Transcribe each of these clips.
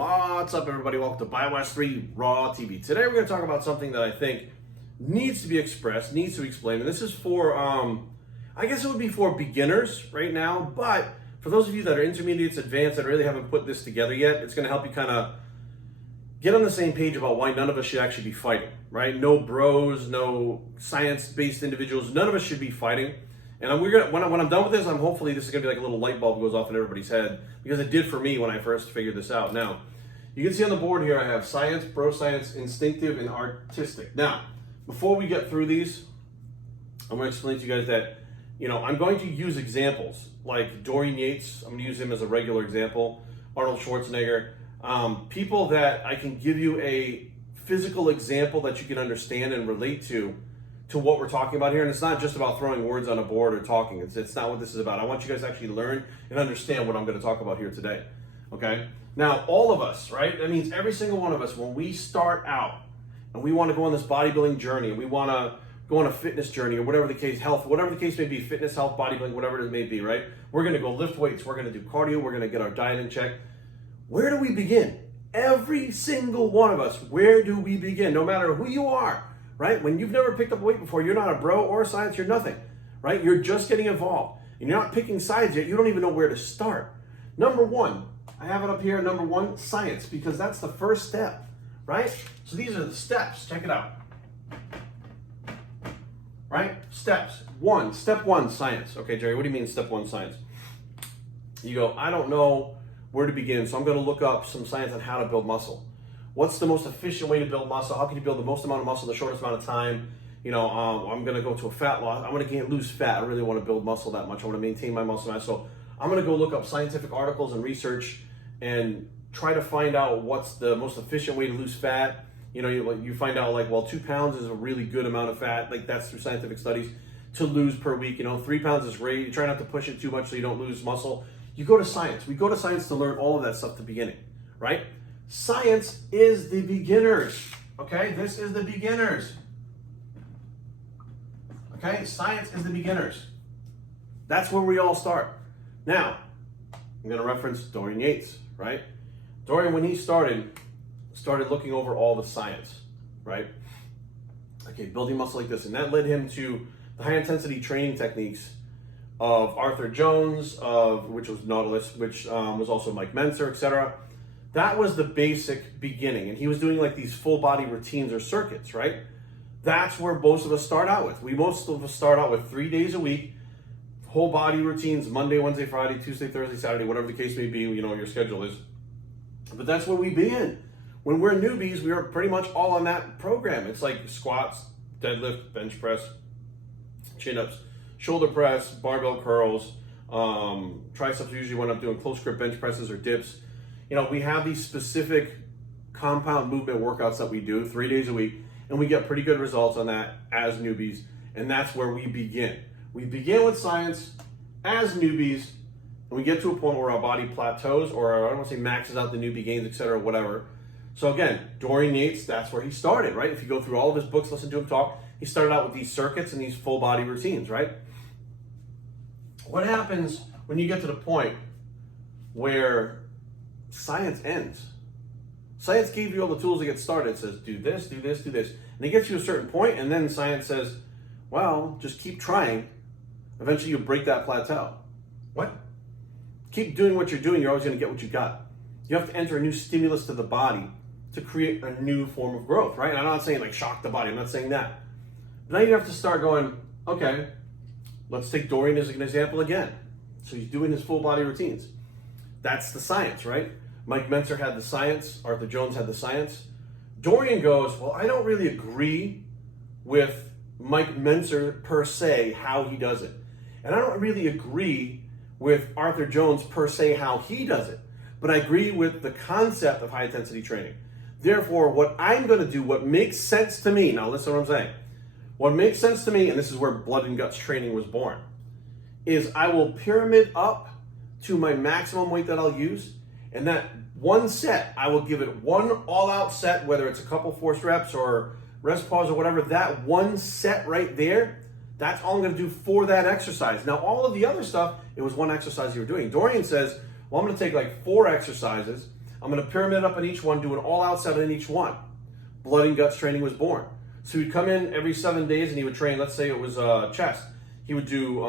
What's up, everybody? Welcome to BioWest 3 Raw TV. Today we're going to talk about something that I think needs to be expressed, needs to be explained. And this is for, I guess it would be for beginners right now, but for those of you that are intermediates, advanced, that really haven't put this together yet, it's going to help you kind of get on the same page about why none of us should actually be fighting, right? No bros, no science-based individuals, none of us should be fighting. And when I'm done with this, hopefully this is gonna be like a little light bulb goes off in everybody's head, because it did for me when I first figured this out. Now, you can see on the board here I have science, bro science, instinctive, and artistic. Now, before we get through these, I'm gonna explain to you guys that, I'm going to use examples like Dorian Yates. I'm gonna use him as a regular example. Arnold Schwarzenegger, people that I can give you a physical example that you can understand and relate to what we're talking about here. And it's not just about throwing words on a board or talking. It's not what this is about. I want you guys to actually learn and understand what I'm going to talk about here today. Okay? Now, all of us, right? That means every single one of us, when we start out and we want to go on this bodybuilding journey, and we want to go on a fitness journey, or whatever the case, health, whatever the case may be, fitness, health, bodybuilding, whatever it may be, right? We're going to go lift weights. We're going to do cardio. We're going to get our diet in check. Where do we begin? Every single one of us, where do we begin? No matter who you are. Right? When you've never picked up a weight before, you're not a bro or a science, you're nothing, right? You're just getting involved. And you're not picking sides yet. You don't even know where to start. Number one, I have it up here, number one, science, because that's the first step, right? So these are the steps. Check it out. Right? Steps. Step one, science. Okay, Jerry, what do you mean step one, science? You go, I don't know where to begin, so I'm going to look up some science on how to build muscle. What's the most efficient way to build muscle? How can you build the most amount of muscle in the shortest amount of time? I'm going to go to a fat loss. I'm going to lose fat. I really want to build muscle that much. I want to maintain my muscle mass. So I'm going to go look up scientific articles and research and try to find out what's the most efficient way to lose fat. You find out 2 pounds is a really good amount of fat. Like, that's through scientific studies to lose per week. 3 pounds is great. You try not to push it too much so you don't lose muscle. You go to science. We go to science to learn all of that stuff at the beginning, right? Science is the beginners, okay? This is the beginners, okay? Science is the beginners. That's where we all start. Now, I'm going to reference Dorian Yates, right? Dorian, when he started looking over all the science, right? Okay, building muscle like this. And that led him to the high-intensity training techniques of Arthur Jones, which was Nautilus, which was also Mike Mentzer, etc. That was the basic beginning. And he was doing these full body routines or circuits, right? That's where most of us start out with. Most of us start out with 3 days a week, whole body routines, Monday, Wednesday, Friday, Tuesday, Thursday, Saturday, whatever the case may be, your schedule is. But that's where we begin. When we're newbies, we are pretty much all on that program. It's like squats, deadlift, bench press, chin-ups, shoulder press, barbell curls, triceps usually when I'm doing close grip bench presses or dips. We have these specific compound movement workouts that we do 3 days a week, and we get pretty good results on that as newbies, and that's where we begin. We begin with science as newbies, and we get to a point where our body plateaus, or I don't want to say maxes out the newbie gains, etc., whatever. So again, Dorian Yates, that's where he started, right? If you go through all of his books, listen to him talk, he started out with these circuits and these full body routines, right? What happens when you get to the point where science ends? Science gave you all the tools to get started. It says, do this, do this, do this. And it gets you a certain point, and then science says, well, just keep trying. Eventually you'll break that plateau. What? Keep doing what you're doing, you're always going to get what you got. You have to enter a new stimulus to the body to create a new form of growth, right? And I'm not saying shock the body, I'm not saying that. But now you have to start going, okay, let's take Dorian as an example again. So he's doing his full body routines. That's the science, right? Mike Mentzer had the science. Arthur Jones had the science. Dorian goes, well, I don't really agree with Mike Mentzer per se, how he does it. And I don't really agree with Arthur Jones per se, how he does it. But I agree with the concept of high intensity training. Therefore, what I'm going to do, what makes sense to me, now listen to what I'm saying. What makes sense to me, and this is where blood and guts training was born, is I will pyramid up to my maximum weight that I'll use, and that one set, I will give it one all-out set, whether it's a couple forced reps or rest pause or whatever. That one set right there, that's all I'm going to do for that exercise. Now, all of the other stuff, it was one exercise you were doing. Dorian says, well, I'm going to take 4 exercises I'm going to pyramid up in each one, do an all-out set in each one. Blood and guts training was born. So he'd come in every 7 days and he would train, let's say it was chest. He would do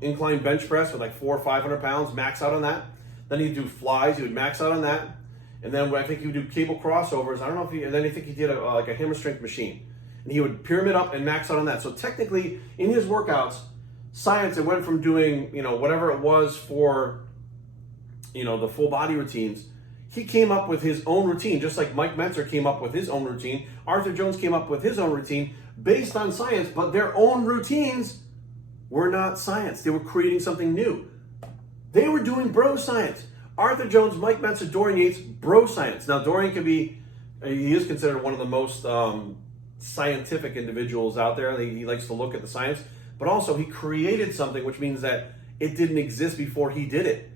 incline bench press with like 400 or 500 pounds, max out on that. Then he'd do flies, he would max out on that. And then I think he would do cable crossovers. I don't know if he, and then I think he did like a hammer strength machine. And he would pyramid up and max out on that. So technically, in his workouts, science, it went from doing, whatever it was for, the full body routines. He came up with his own routine, just like Mike Mentzer came up with his own routine. Arthur Jones came up with his own routine based on science, but their own routines were not science. They were creating something new. They were doing bro science. Arthur Jones, Mike Mentzer, Dorian Yates, bro science. Now, Dorian he is considered one of the most scientific individuals out there. He likes to look at the science, but also he created something, which means that it didn't exist before he did it.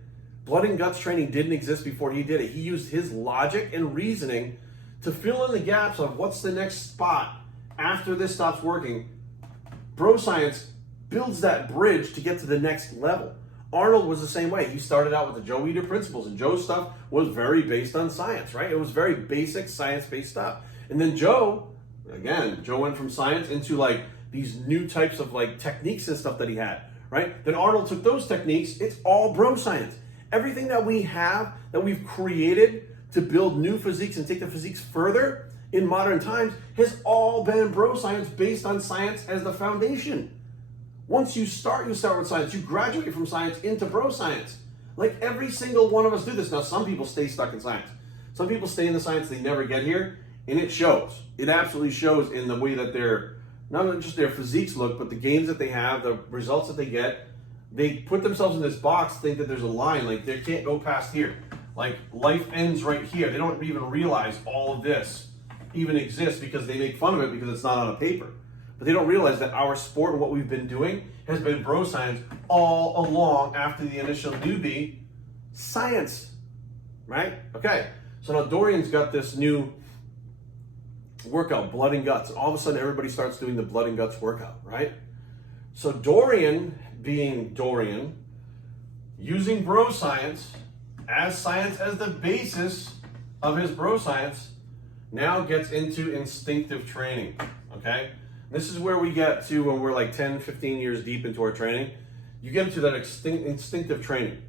Blood and guts training didn't exist before he did it. He used his logic and reasoning to fill in the gaps of what's the next spot after this stops working. Bro science builds that bridge to get to the next level. Arnold was the same way. He started out with the Joe Weider principles, and Joe's stuff was very based on science, right? It was very basic science-based stuff. And then Joe went from science into like these new types of like techniques and stuff that he had, right? Then Arnold took those techniques. It's all bro science. Everything that we have, that we've created to build new physiques and take the physiques further in modern times has all been bro science based on science as the foundation. Once you start with science. You graduate from science into bro science. Like every single one of us do this. Now, some people stay stuck in science. Some people stay in the science, they never get here, and it shows. It absolutely shows in the way that not just their physiques look, but the gains that they have, the results that they get. They put themselves in this box, think that there's a line, like they can't go past here. Like life ends right here. They don't even realize all of this even exists because they make fun of it because it's not on a paper. But they don't realize that our sport and what we've been doing has been bro science all along after the initial newbie science, right? Okay, so now Dorian's got this new workout, blood and guts. And all of a sudden everybody starts doing the blood and guts workout, right? So Dorian, being Dorian, using bro science as the basis of his bro science, now gets into instinctive training, okay? This is where we get to when we're like 10, 15 years deep into our training. You get into that instinctive training.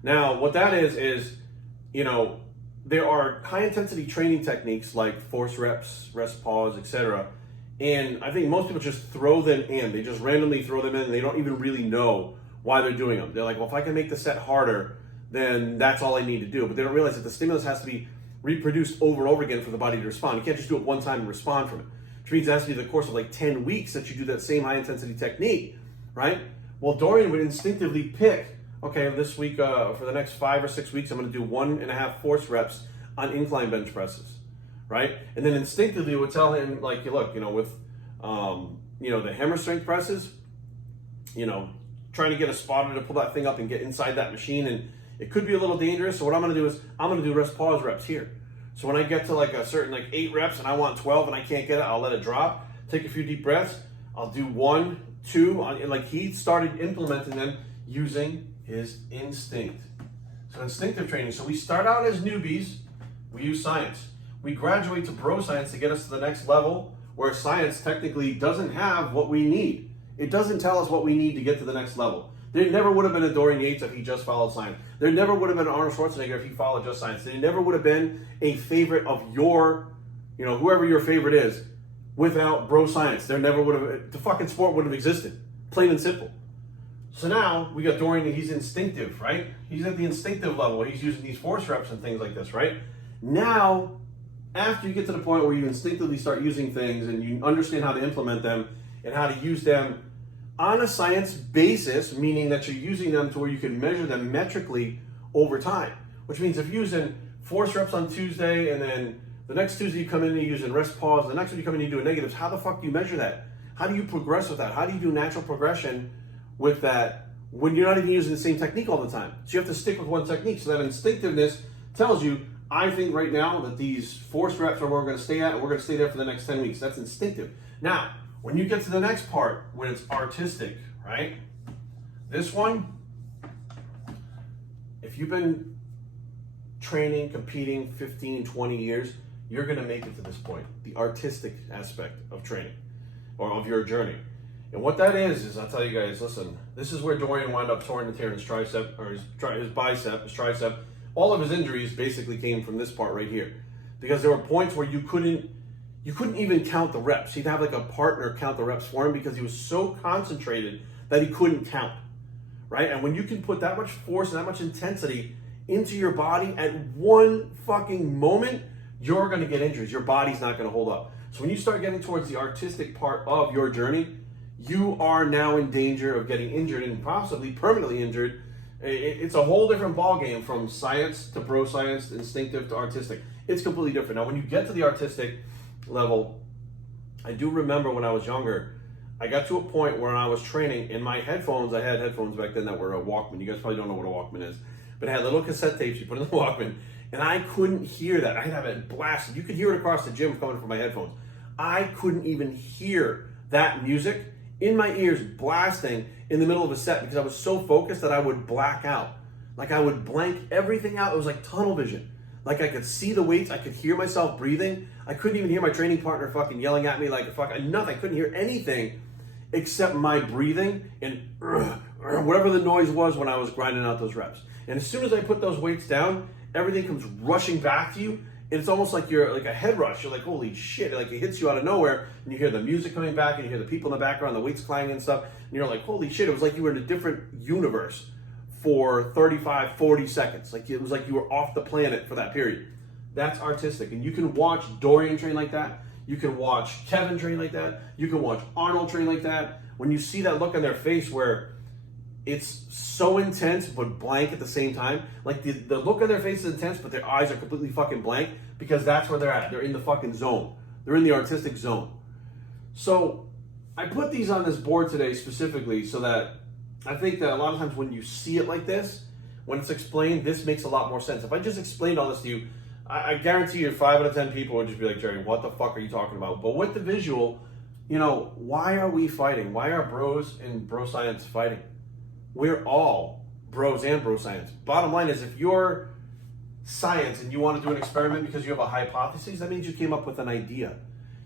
Now, what that is, there are high intensity training techniques like force reps, rest pause, etc. And I think most people just throw them in. They just randomly throw them in and they don't even really know why they're doing them. They're like, well, if I can make the set harder, then that's all I need to do. But they don't realize that the stimulus has to be reproduced over and over again for the body to respond. You can't just do it one time and respond from it. Which means it has to be the course of like 10 weeks that you do that same high intensity technique, right? Well, Dorian would instinctively pick, okay, this week, for the next 5 or 6 weeks, I'm going to do 1.5 force reps on incline bench presses, right? And then instinctively it would tell him, like, look, with, the hammer strength presses, trying to get a spotter to pull that thing up and get inside that machine, and it could be a little dangerous. So what I'm going to do is I'm going to do rest pause reps here. So when I get to like a certain 8 reps and I want 12 and I can't get it, I'll let it drop, take a few deep breaths. I'll do 1, 2, and like he started implementing them using his instinct. So instinctive training. So we start out as newbies, we use science. We graduate to bro science to get us to the next level where science technically doesn't have what we need. It doesn't tell us what we need to get to the next level. There never would have been a Dorian Yates if he just followed science. There never would have been an Arnold Schwarzenegger if he followed just science. There never would have been a favorite of your, whoever your favorite is, without bro science. There never would have, the fucking sport wouldn't have existed. Plain and simple. So now we got Dorian, he's instinctive, right? He's at the instinctive level. He's using these force reps and things like this, right? Now, after you get to the point where you instinctively start using things and you understand how to implement them and how to use them on a science basis, meaning that you're using them to where you can measure them metrically over time, which means if you're using force reps on Tuesday and then the next Tuesday you come in and you're using rest pause, the next one you come in and you do negatives, how the fuck do you measure that? How do you progress with that? How do you do natural progression with that when you're not even using the same technique all the time? So you have to stick with one technique. So that instinctiveness tells you, I think right now that these force reps are where we're going to stay at and we're going to stay there for the next 10 weeks. That's instinctive. Now, when you get to the next part, when it's artistic, right? This one, if you've been training, competing 15, 20 years, you're going to make it to this point. The artistic aspect of training or of your journey. And what that is I'll tell you guys, listen, this is where Dorian wound up tearing his tricep, or his bicep, his tricep. All of his injuries basically came from this part right here. Because there were points where you couldn't even count the reps. He'd have like a partner count the reps for him because he was so concentrated that he couldn't count, right? And when you can put that much force and that much intensity into your body at one fucking moment, you're going to get injuries. Your body's not going to hold up. So when you start getting towards the artistic part of your journey, you are now in danger of getting injured and possibly permanently injured. It's a whole different ballgame from science to bro science, instinctive to artistic. It's completely different. Now, when you get to the artistic level, I do remember when I was younger, I got to a point where I was training in my headphones. I had headphones back then that were a Walkman. You guys probably don't know what a Walkman is, but it had little cassette tapes you put in the Walkman, and I couldn't hear that. I'd have it blasted. You could hear it across the gym coming from my headphones. I couldn't even hear that music in my ears blasting in the middle of a set because I was so focused that I would black out. Like I would blank everything out. It was like tunnel vision. Like I could see the weights, I could hear myself breathing. I couldn't even hear my training partner fucking yelling at me like nothing. I couldn't hear anything except my breathing and whatever the noise was when I was grinding out those reps. And as soon as I put those weights down, everything comes rushing back to you. And it's almost like you're like a head rush. You're like, holy shit. Like it hits you out of nowhere. And you hear the music coming back and you hear the people in the background, the weights clanging and stuff. And you're like, holy shit. It was like you were in a different universe for 35, 40 seconds. Like it was like you were off the planet for that period. That's artistic. And you can watch Dorian train like that. You can watch Kevin train like that. You can watch Arnold train like that. When you see that look on their face where it's so intense but blank at the same time. Like the look on their face is intense, but their eyes are completely fucking blank because that's where they're at. They're in the fucking zone. They're in the artistic zone. So I put these on this board today specifically so that I think that a lot of times when you see it like this, when it's explained, this makes a lot more sense. If I just explained all this to you, I guarantee you 5 out of 10 people would just be like, Jerry, what the fuck are you talking about? But with the visual, why are we fighting? Why are bros and bro science fighting? We're all bros and bro science. Bottom line is, if you're science and you want to do an experiment because you have a hypothesis, that means you came up with an idea.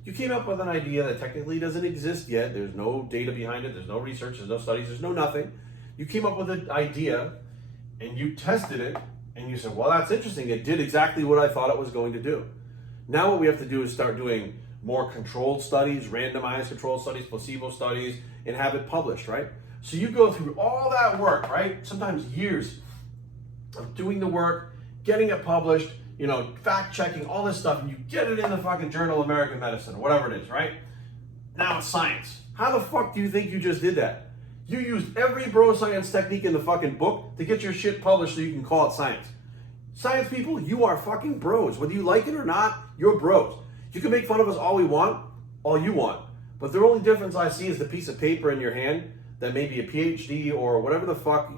You came up with an idea that technically doesn't exist yet. There's no data behind it. There's no research. There's no studies. There's no nothing. You came up with an idea and you tested it and you said, well, that's interesting. It did exactly what I thought it was going to do. Now what we have to do is start doing more controlled studies, randomized controlled studies, placebo studies, and have it published, right? So you go through all that work, right? Sometimes years of doing the work, getting it published, fact checking, all this stuff, and you get it in the fucking Journal of American Medicine, or whatever it is, right? Now it's science. How the fuck do you think you just did that? You used every bro science technique in the fucking book to get your shit published so you can call it science. Science people, you are fucking bros. Whether you like it or not, you're bros. You can make fun of us all you want. But the only difference I see is the piece of paper in your hand that may be a PhD or whatever the fuck,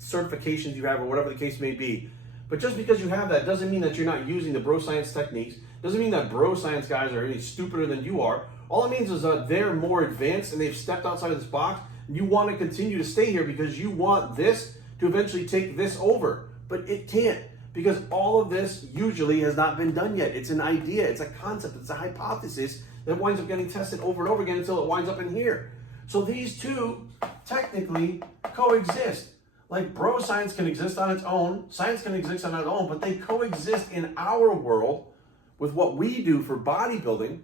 certifications you have or whatever the case may be. But just because you have that doesn't mean that you're not using the bro science techniques. Doesn't mean that bro science guys are any stupider than you are. All it means is that they're more advanced and they've stepped outside of this box. And you want to continue to stay here because you want this to eventually take this over. But it can't, because all of this usually has not been done yet. It's an idea, it's a concept, it's a hypothesis that winds up getting tested over and over again until it winds up in here. So these two technically coexist. Like bro science can exist on its own, science can exist on its own, but they coexist in our world with what we do for bodybuilding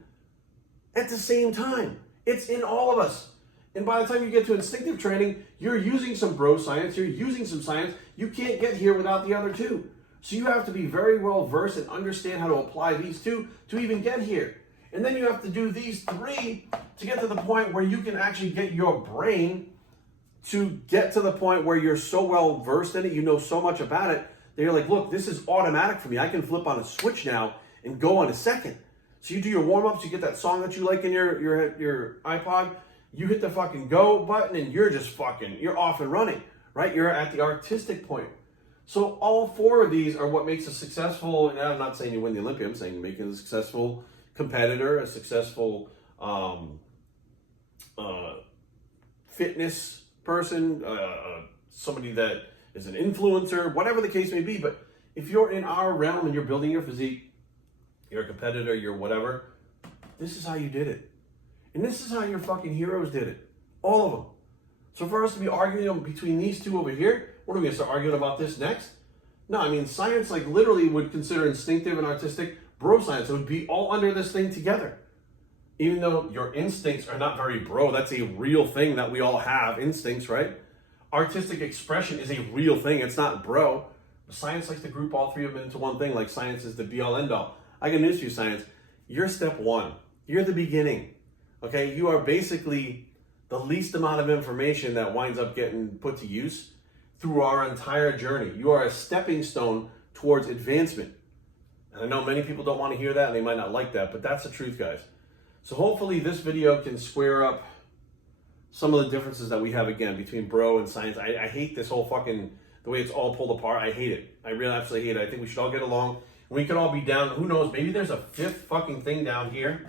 at the same time. It's in all of us. And by the time you get to instinctive training, you're using some bro science, you're using some science. You can't get here without the other two. So you have to be very well versed and understand how to apply these two to even get here. And then you have to do these three to get to the point where you can actually get your brain to get to the point where you're so well versed in it, you know so much about it, that you're like, look, this is automatic for me. I can flip on a switch now and go in a second. So you do your warm-ups, you get that song that you like in your iPod, you hit the fucking go button and you're just you're off and running, right? You're at the artistic point. So all four of these are what makes a successful, and I'm not saying you win the Olympia, I'm saying making a successful competitor, a successful fitness person, somebody that is an influencer, whatever the case may be. But if you're in our realm and you're building your physique, you're a competitor, you're whatever, this is how you did it. And this is how your fucking heroes did it. All of them. So for us to be arguing between these two over here, what are we going to start arguing about this next? No, I mean, science like literally would consider instinctive and artistic bro science. It would be all under this thing together. Even though your instincts are not very bro, that's a real thing that we all have, instincts, right? Artistic expression is a real thing. It's not bro. Science likes to group all three of them into one thing, like science is the be-all, end-all. I got news for you, science. You're step one. You're the beginning. Okay? You are basically the least amount of information that winds up getting put to use through our entire journey. You are a stepping stone towards advancement. And I know many people don't want to hear that and they might not like that, but that's the truth, guys. So hopefully this video can square up some of the differences that we have, again, between bro and science. I hate this whole fucking, the way it's all pulled apart. I hate it. I really absolutely hate it. I think we should all get along. We could all be down. Who knows? Maybe there's a fifth fucking thing down here.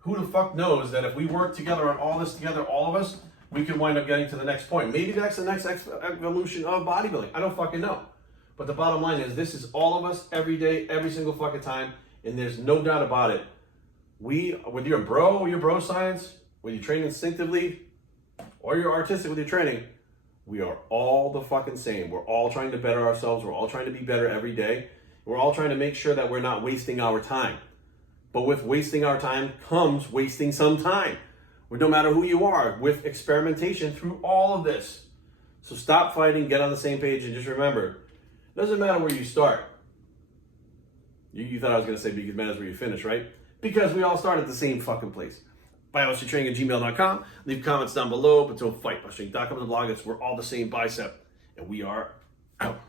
Who the fuck knows that if we work together on all this together, all of us, we can wind up getting to the next point. Maybe that's the next evolution of bodybuilding. I don't fucking know. But the bottom line is this is all of us every day, every single fucking time. And there's no doubt about it. Whether you're bro or you're bro science, whether you train instinctively or you're artistic with your training, we are all the fucking same. We're all trying to better ourselves. We're all trying to be better every day. We're all trying to make sure that we're not wasting our time. But with wasting our time comes wasting some time. No matter who you are, with experimentation through all of this. So stop fighting, get on the same page, and just remember, it doesn't matter where you start. You thought I was going to say because it matters where you finish, right? Because we all start at the same fucking place. BioStrengthTraining@gmail.com. Leave comments down below. But don't fight. BioStrength.com is the blog. We're all the same bicep. And we are out.